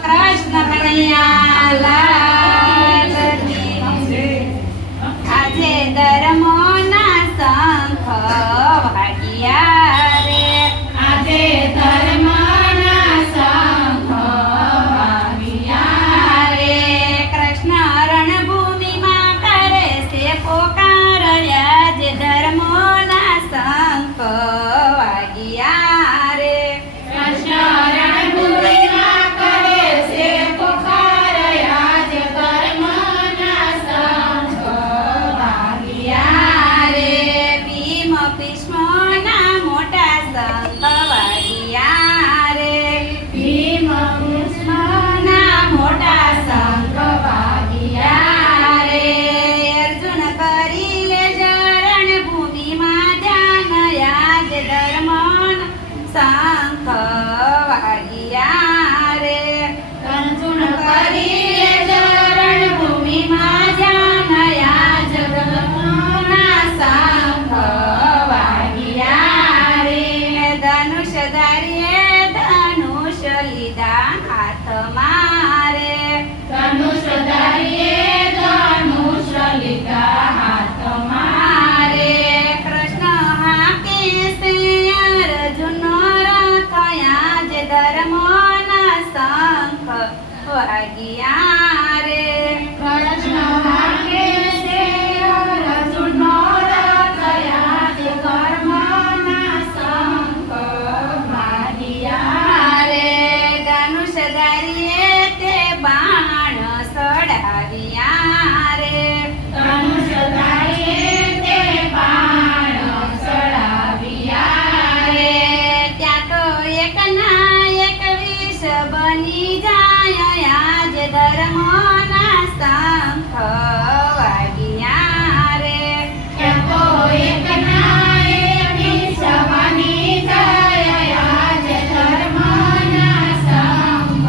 કૃષ્ણ કનૈયા લાલ કી આજે ધર્મોના શંખ વાગ્યા રે આજે ધર્મના શંખ વાગ્યા રે કૃષ્ણ રણભૂમિમાં કરે છે પોકાર આજે ધર્મોના શંખ વાગ્યા રે કૃષ્ણ રણભૂમિમાં કરે છે પોકાર આજે ધર્મના શંખ વાગ્યા રે ભીમ ભીષ્મના મોટા શંખ વાગ્યા રે ભીમ કૃષ્ણના મોટા શંખ વાગ્યા રે અર્જુન કરી લે જરણ ભૂમિમાં ધ્યાન આજ ધર્મન શંખ વાગ્યા રે અર્જુન કરી લે ચરણ ભૂમિમાં ધ્યાન આજ ધર્મના શંખ વાગ્યા રે ધનુષ ધારીએ ધનુષ લીધા હાથમાં રે ધનુષ ધરીએ ધનુષ લીધા હાથમાં રે કૃષ્ણ હાકે છે અર્જુનનો રથ આજ ધર્મોના શંખ વાગ્યા રે કૃષ્ણ હાકે છે અર્જુનનો રથ આજ ધર્મના શંખ વાગ્યા રે ધનુષ ધારીએ તે બાણ સડાવ્યા રે ધનુષ ધરીએ તે બાણ ચડાવ્યા રે ત્યાં તો એક ના એક વિષ બની જાય આજ ધર્મોના શંખ વાગ્યા રે કે તો એક ના એક વિષ બની જાય આજ ધર્મના શંખ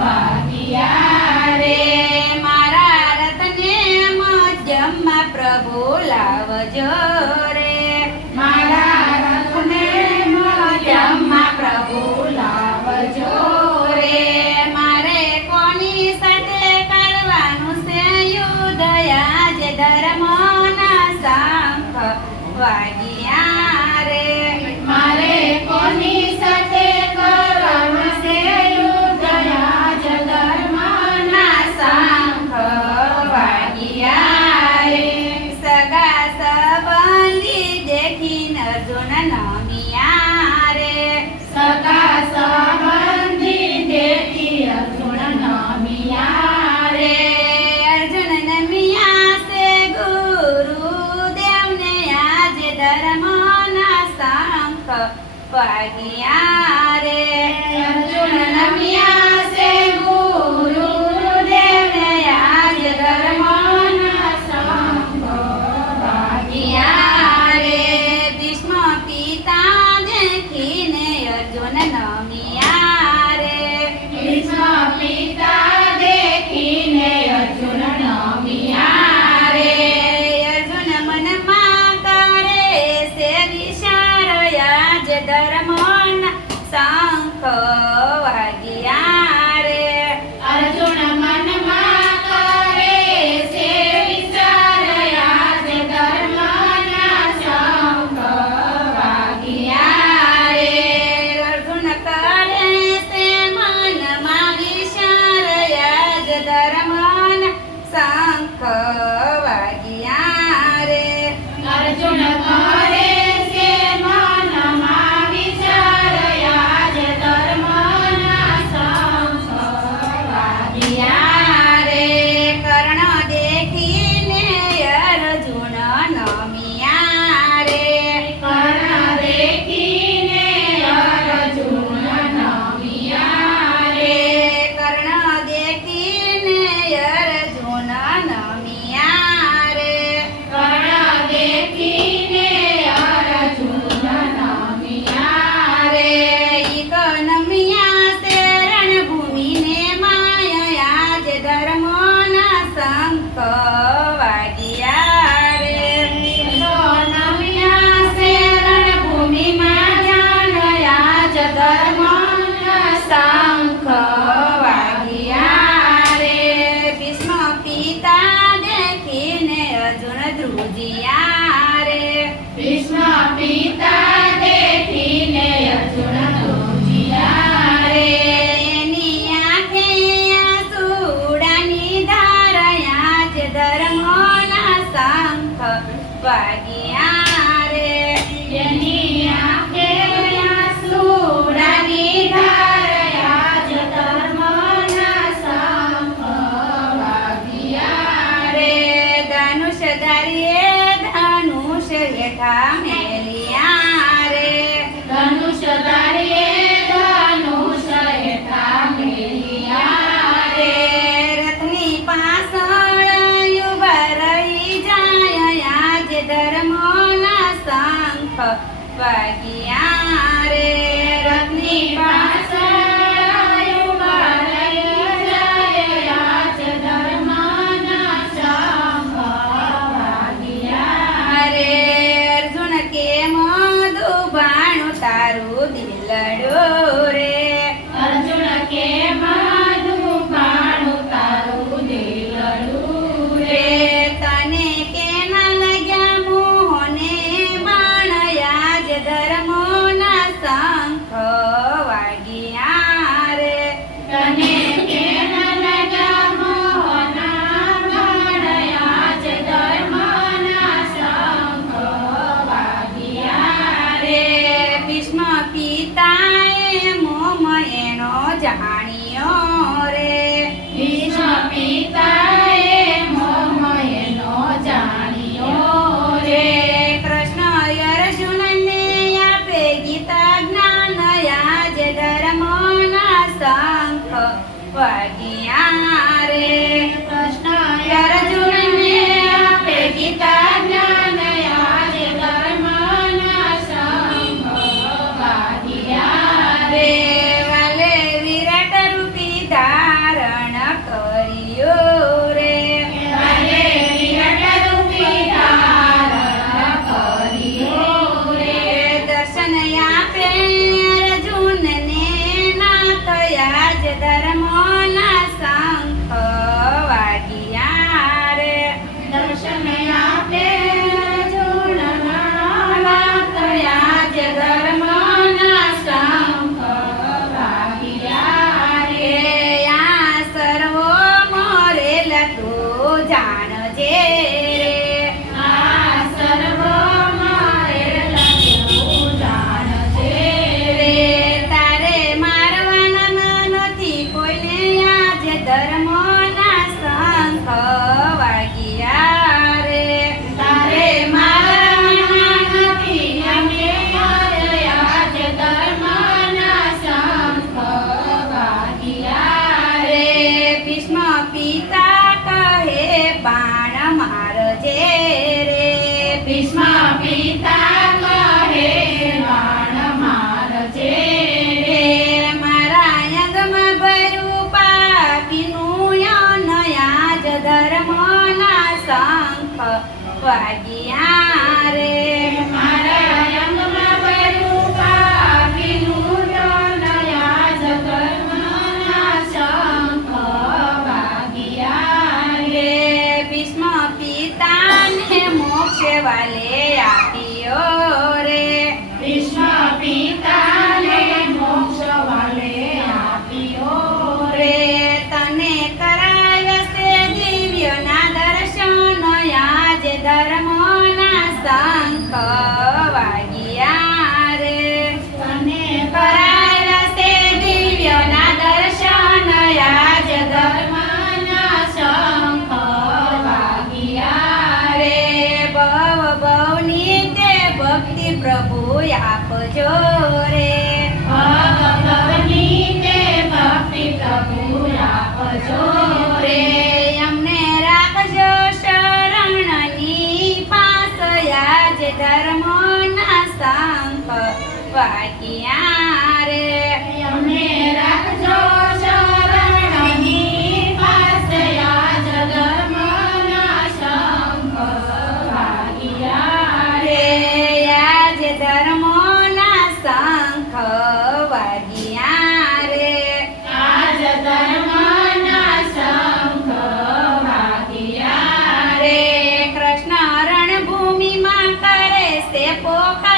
વાગ્યા રે મારા રથને મધ્યમાં પ્રભુ લાવજો રે મારા રથને મધ્યમાં પ્રભુ લાવજો રે મારે કોની સાથે કરવાનું છે યુદ્ધ આજ ધર્મના શંખ વાગ્યા રે મારે કોની સાથે કરવાનું છે યુદ્ધ આજ ધર્મના શંખ વાગ્યા રે સગા સંબંધી દેખીને અર્જુન નમિયા રે સગા સંબંધી દેખી અર્જુન નમિયા રે અર્જુન નમિયા છે ગુરુદેવને આજ ધર્મના શંખ વાગ્યા રે અર્જુન નમિયા છે ગુરુદેવને આજ ધર્મના શંખ વાગ્યા રે ભીષ્મ પિતા દેખીને અર્જુન નમિયા રે ભીષ્મ પિતા દેખીને અર્જુન નમિયા રે અર્જુન મનમાં કરે છે વિચાર આજ ધર્મના વાગ્યા રે રથની પાછળ ઊભા રહી જાય આજ ધર્મના શંખ વાગ્યા. રે અર્જુન કે મધુબાણું તારું દિલડું રે અર્જુન કે મધુબાણું તારું દિલડું રે. તને કે ના લાગ્યા મોહને બાણ યાજ ધર્મોના શંખ વાગ્યા રે તને કે ન લાગ્યા મોહના બાણ આજ ધર્મના શંખ વાગ્યા રે. ભીષ્મ પિતાએ મોમ એનો જાણ્યો રે ભીષ્મ પિતાએ મોહ એનો જાણ્યો રે. કૃષ્ણ અર્જુનને આપે ગીતા જ્ઞાન યાજ ધર્મોના શંખ વાગ્યા રે કૃષ્ણ અર્જુનને આપે ગીતા જ્ઞાન આજ ધર્મના શંખ વાગ્યા રે. વાલે વિરાટ રૂપી ધારણ કર્યો રે વાલે વિરાટ રૂપી ધારણ કર્યો રે. દર્શન આપે અર્જુનને નાથ યાજ ધર્મોના શંખ વાગ્યા રે દર્શન આપે અર્જુનના નાથ યાજ ધર્મના શંખ વાગ્યા રે. આ સર્વો મોરેલા તું જાણજે રે આ સર્વ મારેલા તું જાણજે રે. તારે મારવાના નથી કોઈને આજ ધર્મોના શંખ વાગ્યા રે તારે મારવાના નથી અમે આજ ધર્મના શંખ વાગ્યા રે. ભીષ્મ પિતા કહે બાણ મારજે રે ભીષ્મ પિતા કહે બાણ મારજે રે. મારા અંગમાં ભર્યું પાપીનું યન યાજ ધર્મોના શંખ વાગ્યા રે મારા અંગમાં ભર્યું પાપીનું યન યાજ ધર્મના શંખ વાગ્યા રે. ભીષ્મ પિતાને મોક્ષ વાલે આપ્યો રે ભીષ્મ પિતાને મોક્ષ વાલે આપ્યો રે. તને કરાવશે દિવ્યના દર્શન યાજ ધર્મોના શંખ વાગ્યા રે તને કરાવશે દિવ્યના દર્શન યાજ ધર્મના શંખ વાગ્યા રે. ભવ ભવની તે ભક્તિ પ્રભુ આપજો રે ભગવની તે ભક્તિ પ્રભુ આપજો રે. અમને રાખજો શરણની પાસ યાજ ધર્મોના શંખ વાગ્યા રે અમને રાખજો શરણની પાસે આજ ધર્મના શંખ વાગ્યા રે. યાજ ધર્મોના શંખ વાગ્યા રે આજ ધર્મના શંખ વાગ્યા રે. કૃષ્ણ રણભૂમિમાં કરે છે પોકાર